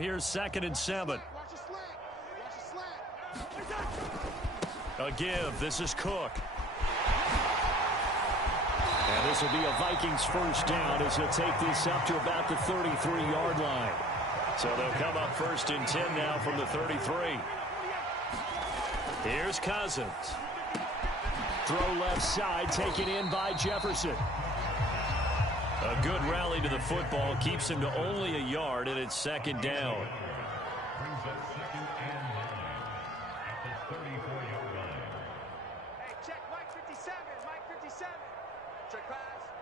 here's 2nd and 7. A give. This is Cook. And this will be a Vikings first down as he'll take this up to about the 33-yard line. So they'll come up 1st and 10 now from the 33. Here's Cousins. Throw left side, taken in by Jefferson. A good rally to the football keeps him to only a yard, and it's 2nd down. Hey, check Mike 57, Mike 57. Check pass,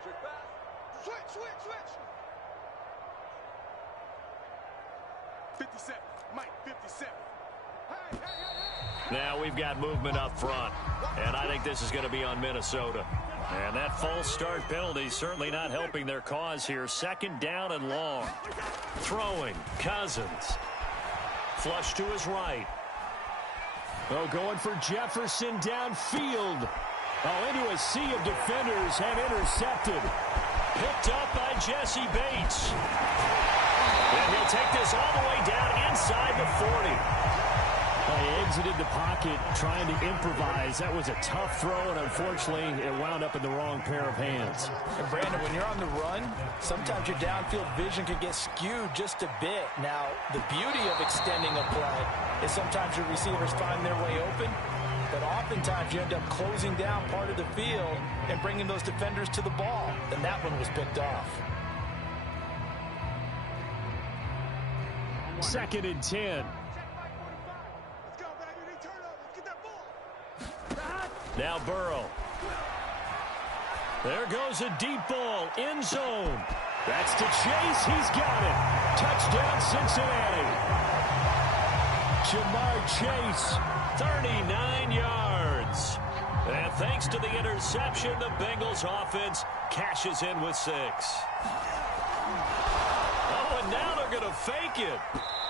check pass. Switch. 57, Mike 57. Hey. Now we've got movement up front, and I think this is going to be on Minnesota. And that false start penalty certainly not helping their cause here. 2nd down and long. Throwing, Cousins. Flush to his right. Oh, going for Jefferson downfield. Oh, into a sea of defenders and intercepted. Picked up by Jesse Bates. And he'll take this all the way down inside the 40. He exited the pocket trying to improvise. That was a tough throw, and unfortunately, it wound up in the wrong pair of hands. And Brandon, when you're on the run, sometimes your downfield vision can get skewed just a bit. Now, the beauty of extending a play is sometimes your receivers find their way open, but oftentimes you end up closing down part of the field and bringing those defenders to the ball, and that one was picked off. 2nd and 10. Now Burrow. There goes a deep ball, end zone. That's to Chase. He's got it. Touchdown, Cincinnati. Jamar Chase, 39 yards. And thanks to the interception, the Bengals offense cashes in with 6. Oh, and now they're going to fake it.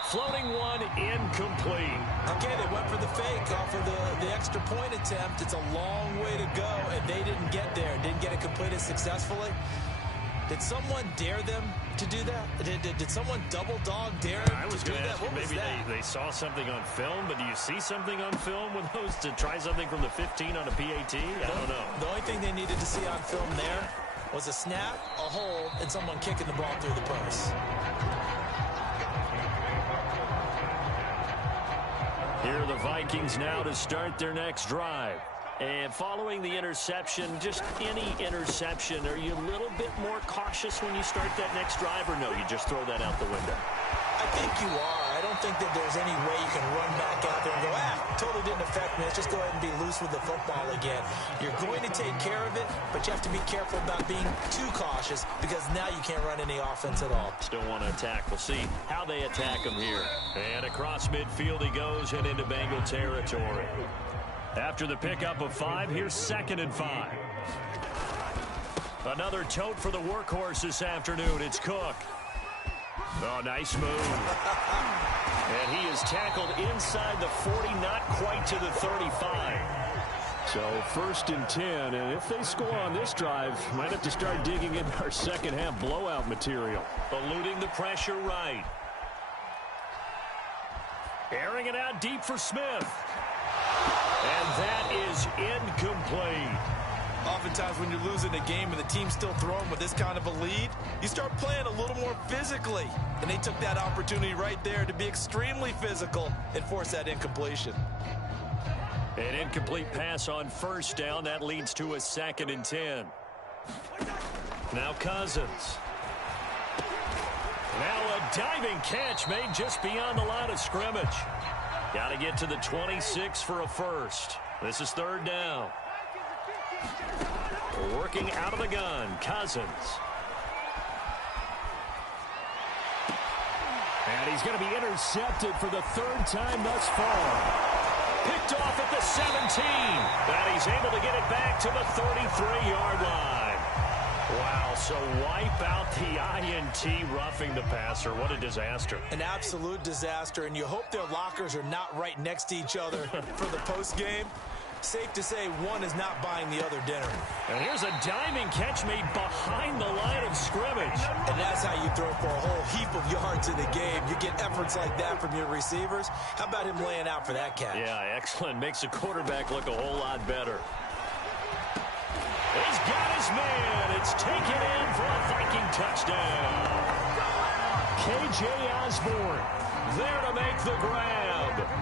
Floating one, incomplete. Okay, they went for the fake off of the extra point attempt. It's a long way to go, and they didn't get there. Didn't get it completed successfully. Did someone dare them to do that? Did someone double dog dare them I was to do going to that? ask you, maybe they saw something on film, but do you see something on film with those to try something from the 15 on a PAT? I don't know. The only thing they needed to see on film there was a snap, a hold, and someone kicking the ball through the post. Here are the Vikings now to start their next drive. And following the interception, just any interception, are you a little bit more cautious when you start that next drive, or no, you just throw that out the window? I think you are. I don't think that there's any way you can run back out there and go, totally didn't affect me. Let's just go ahead and be loose with the football again. You're going to take care of it, but you have to be careful about being too cautious because now you can't run any offense at all. Still want to attack. We'll see how they attack him here. And across midfield he goes and into Bengal territory. After the pickup of 5, here's 2nd and 5. Another tote for the workhorse this afternoon. It's Cook. Oh, nice move. And he is tackled inside the 40, not quite to the 35. So 1st and 10, and if they score on this drive, might have to start digging into our second half blowout material. Eluding the pressure right. Airing it out deep for Smith. And that is incomplete. Oftentimes when you're losing a game and the team's still throwing with this kind of a lead, you start playing a little more physically. And they took that opportunity right there to be extremely physical and force that incompletion. An incomplete pass on 1st down. That leads to a 2nd and 10. Now Cousins. Now a diving catch made just beyond the line of scrimmage. Got to get to the 26 for a first. This is 3rd down. Working out of the gun, Cousins. And he's going to be intercepted for the 3rd time thus far. Picked off at the 17. And he's able to get it back to the 33-yard line. Wow, so wipe out the INT roughing the passer. What a disaster. An absolute disaster, and you hope their lockers are not right next to each other for the post game. Safe to say one is not buying the other dinner. And here's a diving catch made behind the line of scrimmage. And that's how you throw for a whole heap of yards in the game. You get efforts like that from your receivers. How about him laying out for that catch? Yeah, excellent. Makes the quarterback look a whole lot better. He's got his man. It's taken in for a Viking touchdown. K.J. Osborne there to make the grab.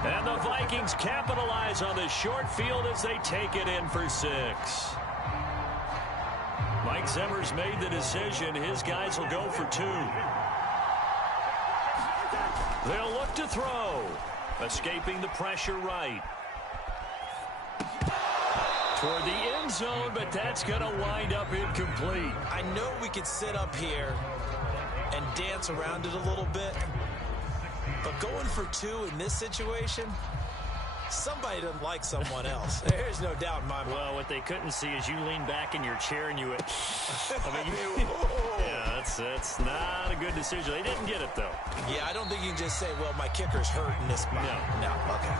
And the Vikings capitalize on the short field as they take it in for 6. Mike Zemmers made the decision. His guys will go for 2. They'll look to throw. Escaping the pressure right. Toward the end zone, but that's going to wind up incomplete. I know we could sit up here and dance around it a little bit, but going for 2 in this situation, somebody doesn't like someone else. There's no doubt in my mind. Well, what they couldn't see is you lean back in your chair and you went, yeah, that's not a good decision. They didn't get it, though. Yeah, I don't think you can just say, well, my kicker's hurt in this spot. No, okay.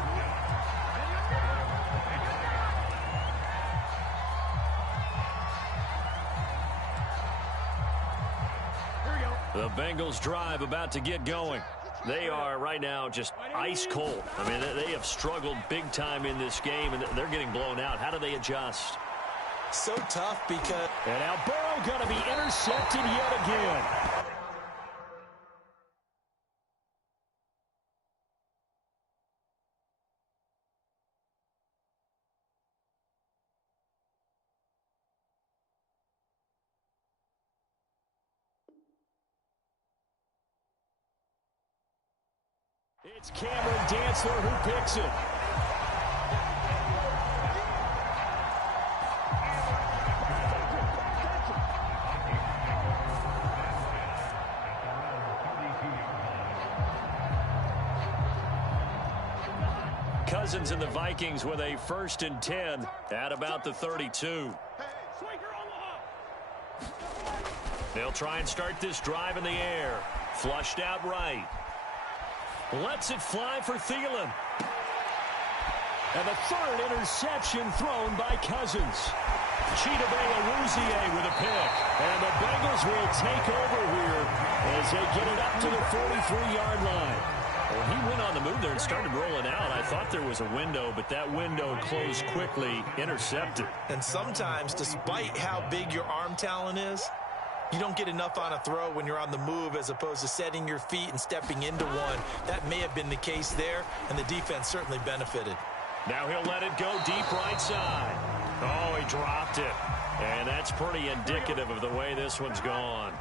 The Bengals drive about to get going. They are right now just ice cold. I mean, they have struggled big time in this game, and they're getting blown out. How do they adjust? So tough because... And now Burrow going to be intercepted yet again. It's Cameron Dantzler who picks it. Cousins and the Vikings with a 1st and 10 at about the 32. They'll try and start this drive in the air. Flushed out right. Lets it fly for Thielen. And the 3rd interception thrown by Cousins. Chidobe Awuzie with a pick. And the Bengals will take over here as they get it up to the 43-yard line. Well, he went on the move there and started rolling out. I thought there was a window, but that window closed quickly, intercepted. And sometimes, despite how big your arm talent is, you don't get enough on a throw when you're on the move as opposed to setting your feet and stepping into one. That may have been the case there, and the defense certainly benefited. Now he'll let it go deep right side. Oh, he dropped it. And that's pretty indicative of the way this one's gone.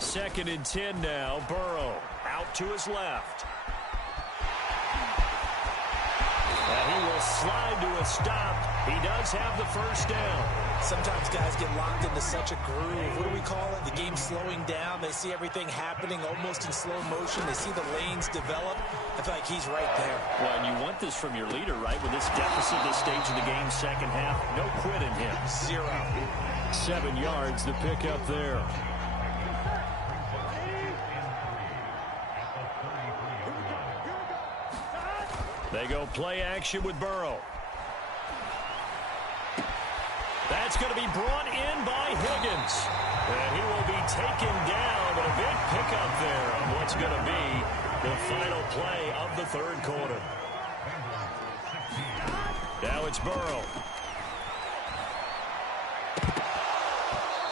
Second and 10 now. Burrow out to his left. And he will slide to a stop. He does have the 1st down. Sometimes guys get locked into such a groove. What do we call it? The game's slowing down. They see everything happening almost in slow motion. They see the lanes develop. I feel like he's right there. Well, and you want this from your leader, right? With this deficit, this stage of the game, second half, no quit in him. 0. 7 yards, the pick up there. They go play action with Burrow. That's going to be brought in by Higgins. And he will be taken down, but a big pickup there on what's going to be the final play of the 3rd quarter. Now it's Burrow.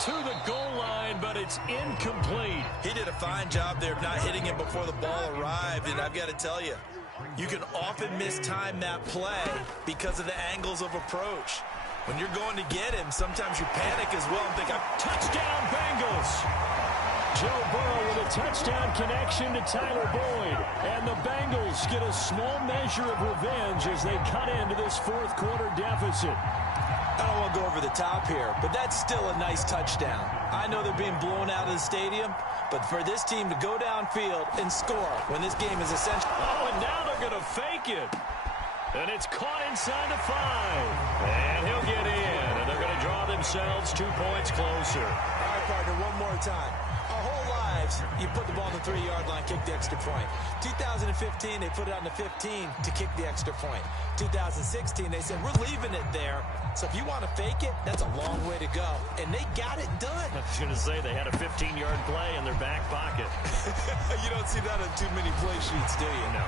To the goal line, but it's incomplete. He did a fine job there of not hitting him before the ball arrived, and I've got to tell you, you can often mistime that play because of the angles of approach. When you're going to get him, sometimes you panic as well and think, touchdown Bengals! Joe Burrow with a touchdown connection to Tyler Boyd. And the Bengals get a small measure of revenge as they cut into this 4th quarter deficit. I don't want to go over the top here, but that's still a nice touchdown. I know they're being blown out of the stadium, but for this team to go downfield and score when this game is essential. Oh, and now they're going to fake it. And it's caught inside the 5. And he'll get in. And they're going to draw them themselves 2 points closer. All right, partner, one more time. Our whole lives, you put the ball on the 3-yard line, kick the extra point. 2015, they put it on the 15 to kick the extra point. 2016, they said, we're leaving it there. So if you want to fake it, that's a long way to go. And they got it done. I was going to say they had a 15-yard play in their back pocket. You don't see that on too many play sheets, do you? No.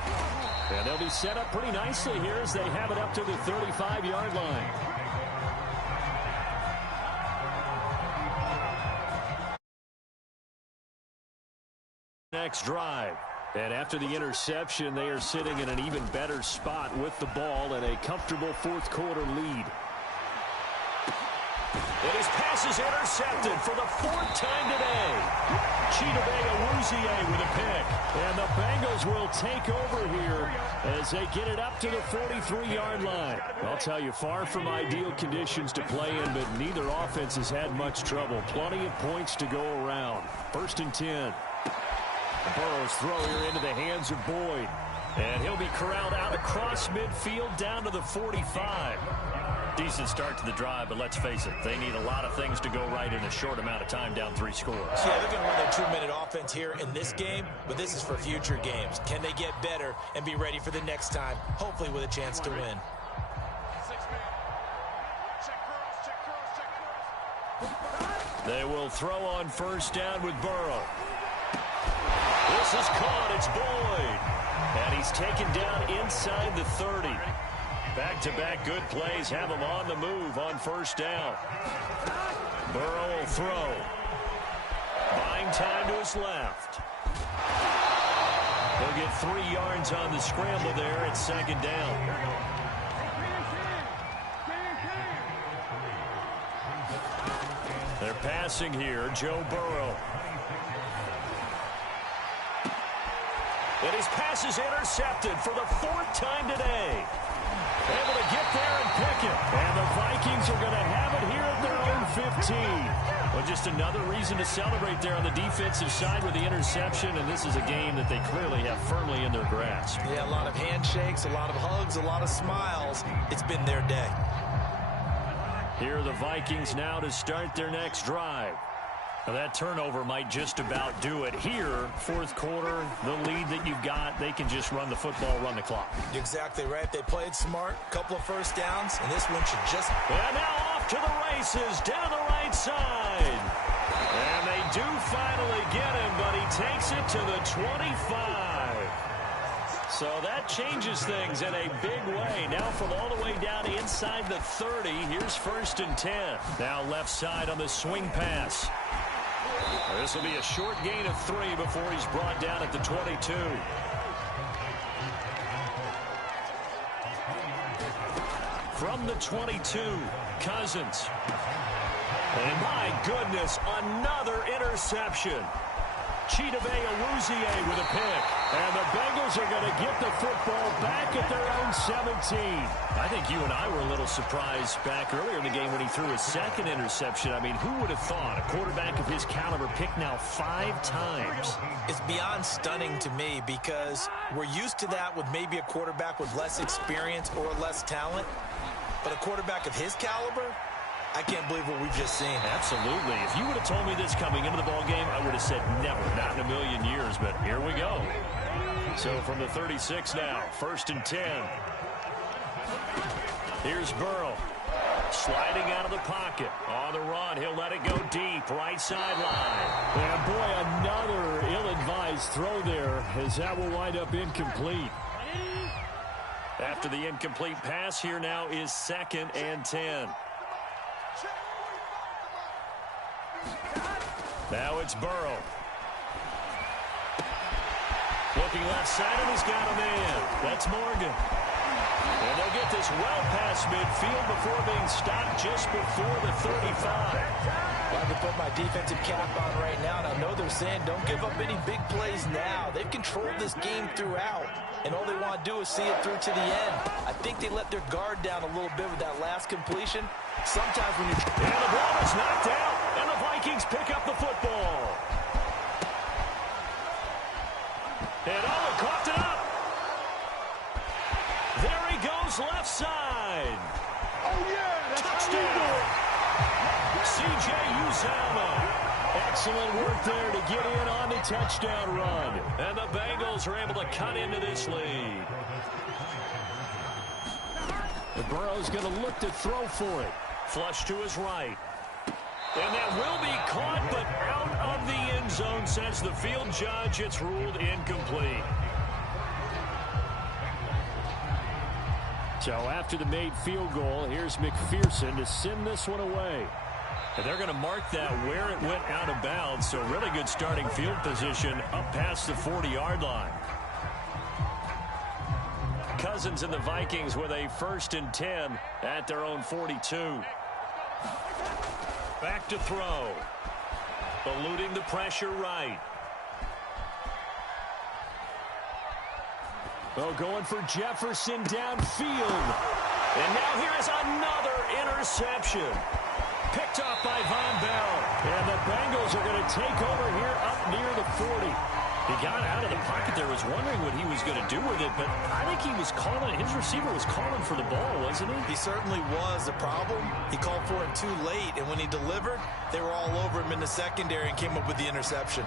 And they'll be set up pretty nicely here as they have it up to the 35-yard line. Next drive. And after the interception, they are sitting in an even better spot with the ball and a comfortable fourth-quarter lead. And his pass is intercepted for the 4th time today. Chidobe Awuzie with a pick. And the Bengals will take over here as they get it up to the 43-yard line. I'll tell you, far from ideal conditions to play in, but neither offense has had much trouble. Plenty of points to go around. 1st and 10. Burrow's throw here into the hands of Boyd. And he'll be corralled out across midfield down to the 45. Decent start to the drive, but let's face it, they need a lot of things to go right in a short amount of time, down 3 scores. Yeah, they're going to run their 2-minute offense here in this game, but this is for future games. Can they get better and be ready for the next time, hopefully with a chance to win? They will throw on 1st down with Burrow. This is caught. It's Boyd. And he's taken down inside the 30. Back-to-back good plays have him on the move on 1st down. Burrow will throw. Buying time to his left. He'll get 3 yards on the scramble there at 2nd down. They're passing here. Joe Burrow. And his pass is intercepted for the 4th time today. Able to get there and pick it. And the Vikings are going to have it here at their own 15. Well, just another reason to celebrate there on the defensive side with the interception. And this is a game that they clearly have firmly in their grasp. Yeah, a lot of handshakes, a lot of hugs, a lot of smiles. It's been their day. Here are the Vikings now to start their next drive. Now that turnover might just about do it here. 4th quarter, the lead that you've got, they can just run the football, run the clock. You're exactly right. They played smart, couple of 1st downs, and this one should just... And now off to the races, down the right side. And they do finally get him, but he takes it to the 25. So that changes things in a big way. Now from all the way down inside the 30, here's 1st and 10. Now left side on the swing pass. This will be a short gain of 3 before he's brought down at the 22. From the 22, Cousins. And my goodness, another interception. Chidobe Awuzie with a pick. And the Bengals are going to get the football back at their own 17. I think you and I were a little surprised back earlier in the game when he threw his 2nd interception. I mean, who would have thought a quarterback of his caliber picked now 5 times? It's beyond stunning to me because we're used to that with maybe a quarterback with less experience or less talent. But a quarterback of his caliber, I can't believe what we've just seen. Absolutely. If you would have told me this coming into the ballgame, I would have said never, not in a million years. But here we go. So from the 36 now, 1st and 10. Here's Burrow. Sliding out of the pocket. On the run, he'll let it go deep. Right sideline. And boy, another ill-advised throw there as that will wind up incomplete. After the incomplete pass, here now is 2nd and 10. Now it's Burrow. Looking left side, and he's got a man. That's Morgan. And they'll get this well past midfield before being stopped just before the 35. Well, I can put my defensive cap on right now, and I know they're saying don't give up any big plays now. They've controlled this game throughout, and all they want to do is see it through to the end. I think they let their guard down a little bit with that last completion. Sometimes when you're... And the ball is knocked out, and the Vikings pick up the football. And Owen coughed it up. There he goes left side. Oh, yeah. That's touchdown. Uzomah. Excellent work there to get in on the touchdown run. And the Bengals are able to cut into this lead. And Burrow's going to look to throw for it. Flush to his right. And that will be caught, but out of the end zone, says the field judge. It's ruled incomplete. So after the made field goal, here's McPherson to send this one away. And they're going to mark that where it went out of bounds. So really good starting field position up past the 40-yard line. Cousins and the Vikings with a 1st and 10 at their own 42. Back to throw. Eluding the pressure right. Oh, going for Jefferson downfield. And now here is another interception. Picked up by Von Bell. And the Bengals are going to take over here up near the 40. He got out of the pocket there, was wondering what he was going to do with it, but I think he was calling, his receiver was calling for the ball, wasn't he? He certainly was. The problem, he called for it too late, and when he delivered, they were all over him in the secondary and came up with the interception.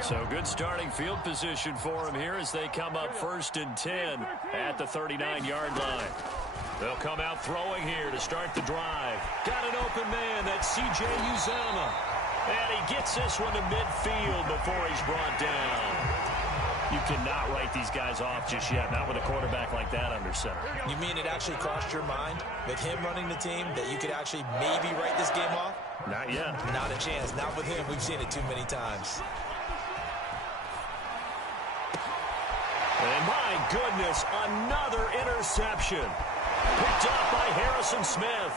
So good starting field position for him here as they come up 1st and 10 at the 39-yard line. They'll come out throwing here to start the drive. Got an open man, that's C.J. Uzomah. And he gets this one to midfield before he's brought down. You cannot write these guys off just yet, not with a quarterback like that under center. You mean it actually crossed your mind with him running the team that you could actually maybe write this game off? Not yet. Not a chance. Not with him. We've seen it too many times. And my goodness, another interception. Picked up by Harrison Smith.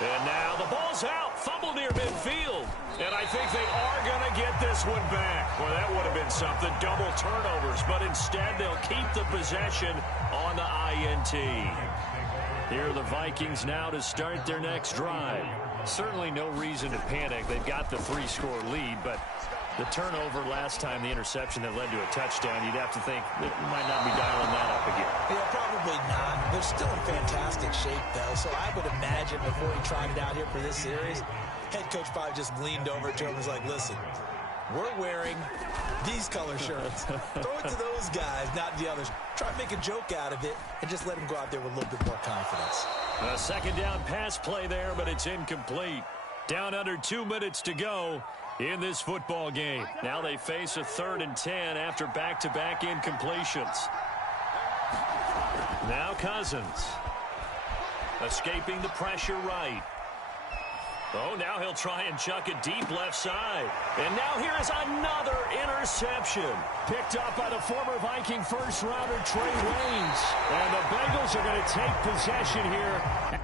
And now the ball's out. Fumble near midfield. And I think they are going to get this one back. Well, that would have been something. Double turnovers. But instead, they'll keep the possession on the INT. Here are the Vikings now to start their next drive. Certainly no reason to panic. They've got the 3-score lead, but the turnover last time, the interception that led to a touchdown, you'd have to think that might not be dialing that up again. Yeah, probably not. They're still in fantastic shape, though, so I would imagine before he tried it out here for this series, head coach probably just leaned over to him and was like, listen, we're wearing these color shirts. Throw it to those guys, not the others. Try to make a joke out of it and just let him go out there with a little bit more confidence. A second down pass play there, but it's incomplete. Down under 2 minutes to go in this football game. Now they face a 3rd and 10 after back-to-back incompletions. Now Cousins. Escaping the pressure right. Oh, now he'll try and chuck it deep left side. And now here is another interception. Picked up by the former Viking first-rounder Trey Waynes. And the Bengals are going to take possession here.